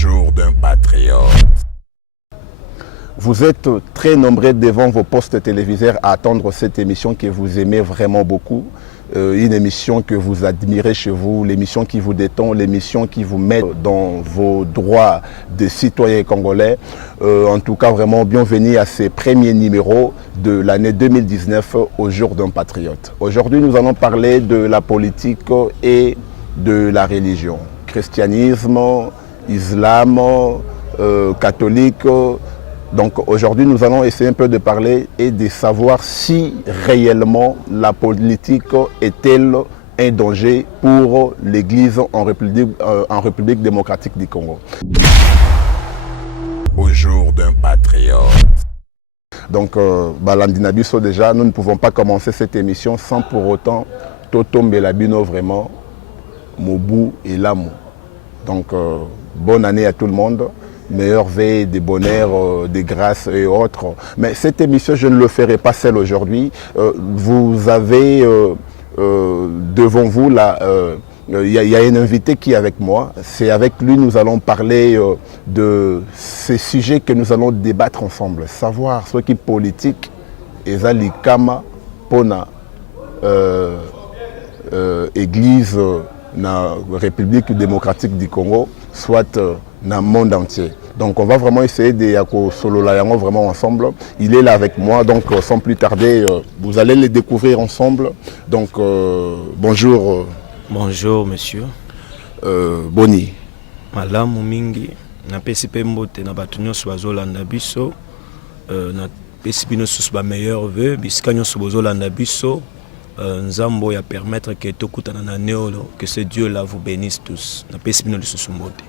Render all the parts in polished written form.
jour d'un patriote. Vous êtes très nombreux devant vos postes téléviseurs à attendre cette émission que vous aimez vraiment beaucoup. Une émission que vous admirez chez vous, l'émission qui vous détend, l'émission qui vous met dans vos droits de citoyens congolais. En tout cas, vraiment bienvenue à ces premiers numéros de l'année 2019 au jour d'un patriote. Aujourd'hui, nous allons parler de la politique et de la religion. Christianisme, islam, catholique. Donc aujourd'hui, nous allons essayer un peu de parler et de savoir si réellement la politique est-elle un danger pour l'Église en République démocratique du Congo. Au jour d'un patriote. Donc, Balandina Biso déjà, nous ne pouvons pas commencer cette émission sans pour autant Toto Mbelabino vraiment, Mobu et Lamu. Donc, bonne année à tout le monde. Meilleure veille, des bonheurs, des grâces et autres. Mais cette émission, je ne le ferai pas seul aujourd'hui. Vous avez devant vous, il y a un invité qui est avec moi. C'est avec lui nous allons parler de ces sujets que nous allons débattre ensemble. Savoir ce qui est politique, et Zalikama, Pona, Église, na République démocratique du Congo, soit dans le monde entier. Donc on va vraiment essayer de solo vraiment ensemble. Il est là avec moi, donc sans plus tarder, vous allez les découvrir ensemble. Donc bonjour. Bonjour monsieur. Boni. Malamu mingi. Na PCP mbote na batu nyonso bazolanda biso. Na PCP nyonso ba meilleur vœu, bisika nyonso bazolanda biso. Nzambo ya permettre que tokutana na neolo, que ce Dieu là vous bénisse tous. Na PCP nyonso mbote.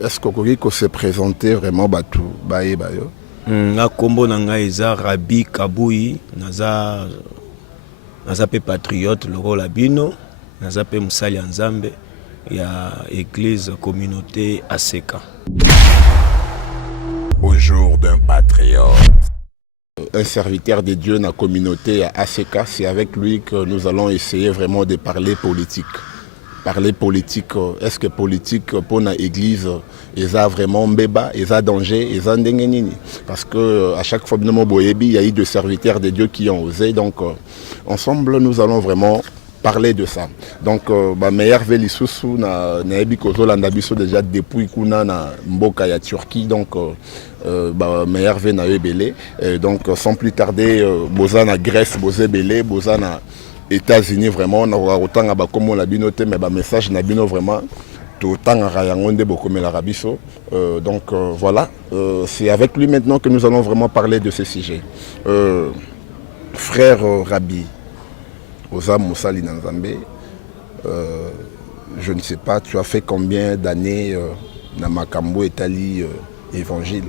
Est-ce que vous pouvez se présenter vraiment Batu Baye Bayo? Na kombo na ngai eza Rabi Kabui, naza pe patriote loko labino, naza pe musali ya Nzambe ya église communauté ACK. Au jour d'un patriote. Un serviteur de Dieu dans la communauté ACK, c'est avec lui que nous allons essayer vraiment de parler politique. Parler politique, est-ce que politique pour l'église, il y a vraiment un débat, il y a danger, il y a un parce que à chaque fois il y a eu des serviteurs de Dieu qui ont osé. Donc ensemble, nous allons vraiment parler de ça. Donc meilleur velisusu na ebi kozolanda biso déjà depuis kuna na mboka ya Turquie. Donc meilleur ve na ebele. Donc sans plus tarder, boza na Grèce, boza ebele, boza na États-Unis vraiment, on a autant à comme la binote, mais message na bino vraiment autant à Rayangonde beaucoup la rabiso. Donc voilà, c'est avec lui maintenant que nous allons vraiment parler de ce sujet. Frère Rabi, Oza Moussali Nanzambe, je ne sais pas, tu as fait combien d'années dans Makambo Etali évangile?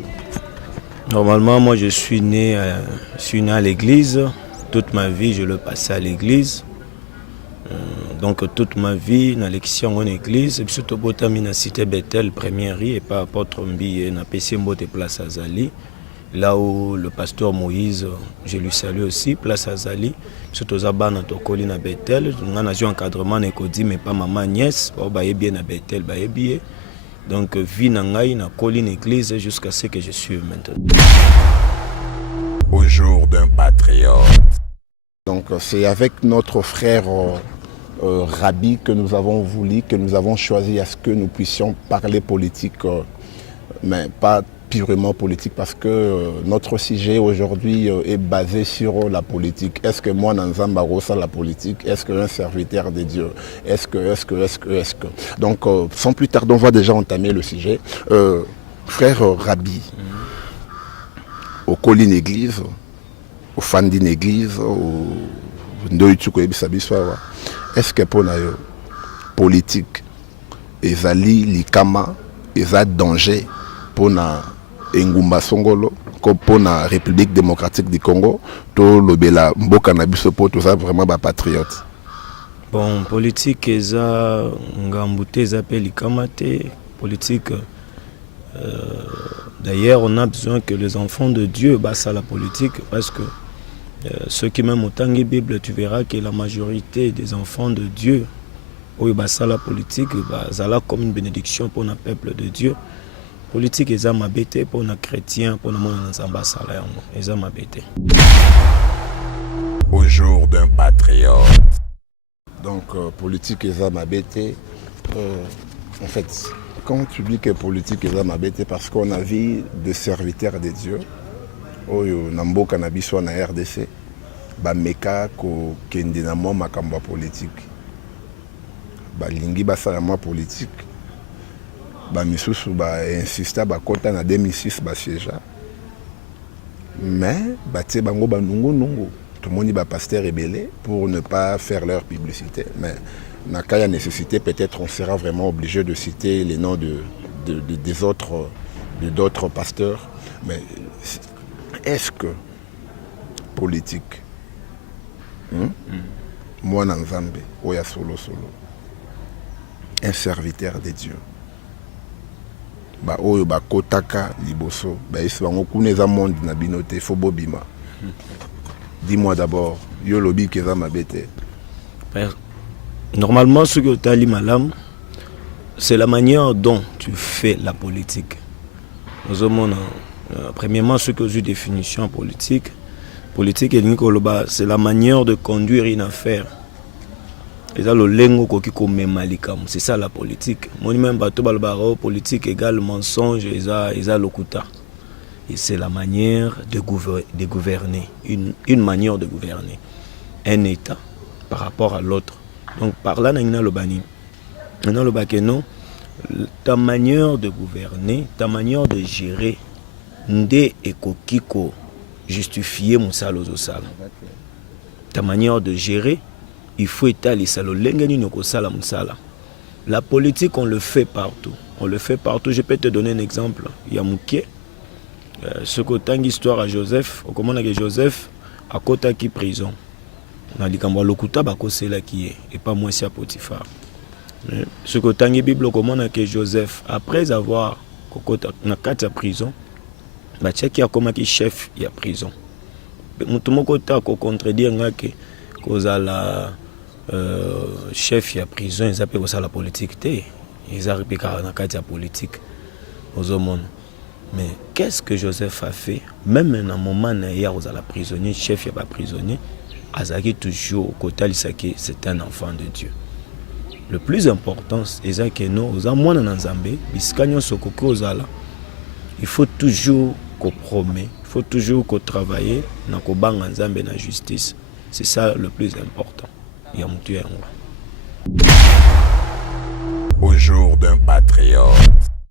Normalement, moi je suis né à l'église. Toute ma vie, je le passais à l'église. Donc toute ma vie, dans l'élection en église, et surtout botami na cité Bethel, première rue, et pas apôtre Mbi, na PC Mbote place Azali. Là où le pasteur Moïse, je lui salue aussi, place Azali. Surtout Zaba na tokoli na Bethel, on a eu encadrement n'ekodi mais pas maman nièce, baye bien na Bethel, baye bien. Donc vie na ngai na colline église jusqu'à ce que je suis maintenant. Au jour d'un patriote. Donc c'est avec notre frère Rabi que nous avons voulu, que nous avons choisi à ce que nous puissions parler politique, mais pas purement politique, parce que notre sujet aujourd'hui est basé sur la politique. Est-ce que moi, Nanzamba Rosa, la politique? Est-ce qu'un serviteur de Dieu? Est-ce que Donc sans plus tarder, on va déjà entamer le sujet. Frère Rabi, au Colline Église, au Fandine Église, au Ndoïtuko Ebisabiswa, est-ce que pour la politique, ezali likama, eza danger pour la Ngumba Songolo, pour la République démocratique du Congo, to lobela mboka na biso po toza vraiment ba patriote? Bon, politique eza ngambute eza pe likama te, politique. D'ailleurs, on a besoin que les enfants de Dieu bassent à la politique parce que ceux qui m'aiment autant la Bible, tu verras que la majorité des enfants de Dieu oyo basala politique bazala comme une bénédiction pour le peuple de Dieu. Politique eza mabe te pour un chrétien, pour mwana nzambe asala yango eza mabe te. Au jour d'un patriote. Donc politique eza mabe te. En fait, quand tu dis que politique eza mabe te, parce qu'on a vu des serviteurs de Dieu oyo na mboka na biso na RDC bameka kokende na mwa makambo ya politique. Balingi basala mwa politique. Bamisusu insista bakota na 2006 basiéja. Mais batie bango banungu. Tout le monde va pasteur rebellé pour ne pas faire leur publicité. Mais dans le cas de nécessité, peut-être on sera vraiment obligé de citer les noms d'autres pasteurs. Mais est-ce que politique, moi Nzambe, Oya Solo, un serviteur de Dieu, oyo bakotaka liboso, esi bango kuneza monde na binote fobo bima. Dis-moi d'abord, yo lobi keza mabete. Normalement, ce que tu as dit, madame, c'est la manière dont tu fais la politique. Nous avons, premièrement, ce que j'ai définition politique. Politique, c'est la manière de conduire une affaire. C'est ça la politique. Moi, même politique égale mensonge, et lokuta. Et c'est la manière de gouverner, une manière de gouverner un État par rapport à l'autre. Donc par là, ta manière de gouverner, ta manière de gérer, ndé et kokiko justifier moussalo osala. Ta manière de gérer, il faut étaler ça. La politique, on le fait partout. On le fait partout. Je peux te donner un exemple. Il y a Mouké. Ce côté histoire à Joseph, au comment que Joseph à côté qui prison. On a dit qu'on va le couteau c'est là qui est et pas moi c'est à Potiphar. Ce côté Bible comment que Joseph après avoir côté na quatre prison, bah qui a comment qui chef il y a prison. Tout mon côté ko contredire que cause à la chef il y a prison, ils appellent ça la politique té. Ils arrivent na quatre politique aux hommes. Mais qu'est-ce que Joseph a fait? Même dans un moment où il y a la prisonnier, chef, il n'y a pas prisonnier, Azaki toujours au côté de Isaki, c'est un enfant de Dieu. Le plus important, c'est que nous, il faut toujours qu'on promet, il faut toujours qu'on travaille dans la justice. C'est ça le plus important. Au jour d'un patriote.